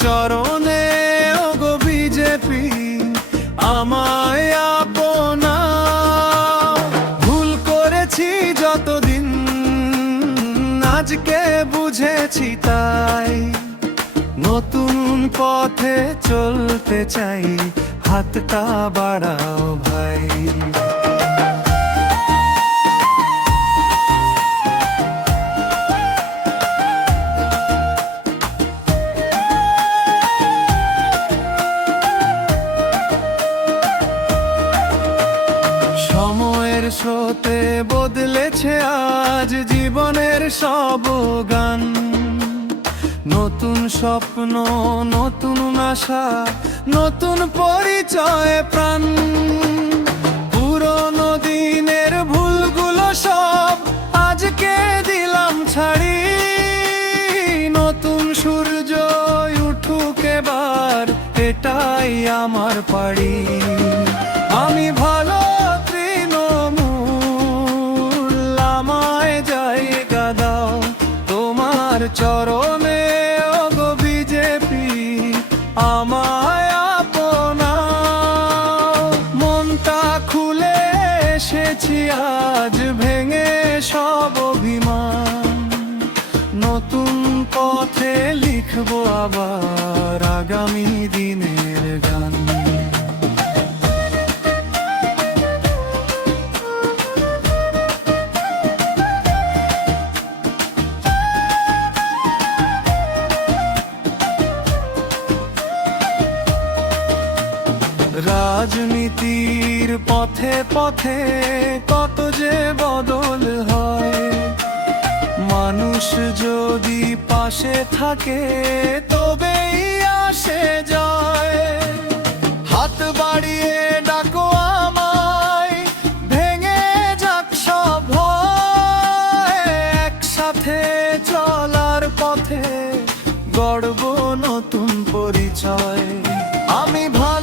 চরণে ওগো বিজেপি আমায় আপনাও। ভুল করেছি যতদিন আজকে বুঝেছি তাই, নতুন পথে চলতে চাই, হাতটা বাড়াও ভাই। সময়ের স্রোতে বদলেছে আজ জীবনের সব গান, নতুন স্বপ্ন নতুন আশা নতুন পরিচয় প্রাণ। পুরনো দিনের ভুলগুলো সব আজকে দিলাম ছাড়ি, নতুন সূর্য উঠুক এবার এটাই আমার পাড়ি। আমি ভালো তৃণমূল আমায় জায়গা দাও তোমার চরণে ওগো বিজেপি আমায় আপনাও। মনটা খুলে এসেছি আজ ভেঙে সব অভিমান, নতুন পথে লিখবো আবার আগামী দিনের গান। রাজনীতির পথে পথে কত যে বদল হয়, মানুষ যদি পাশে থাকে তবেই আসে জয়। হাত বাড়িয়ে ডাকো আমায়, ভেঙে যাক সব ভয়, একসাথে চলার পথে গড়ব নতুন পরিচয়। আমি ভালো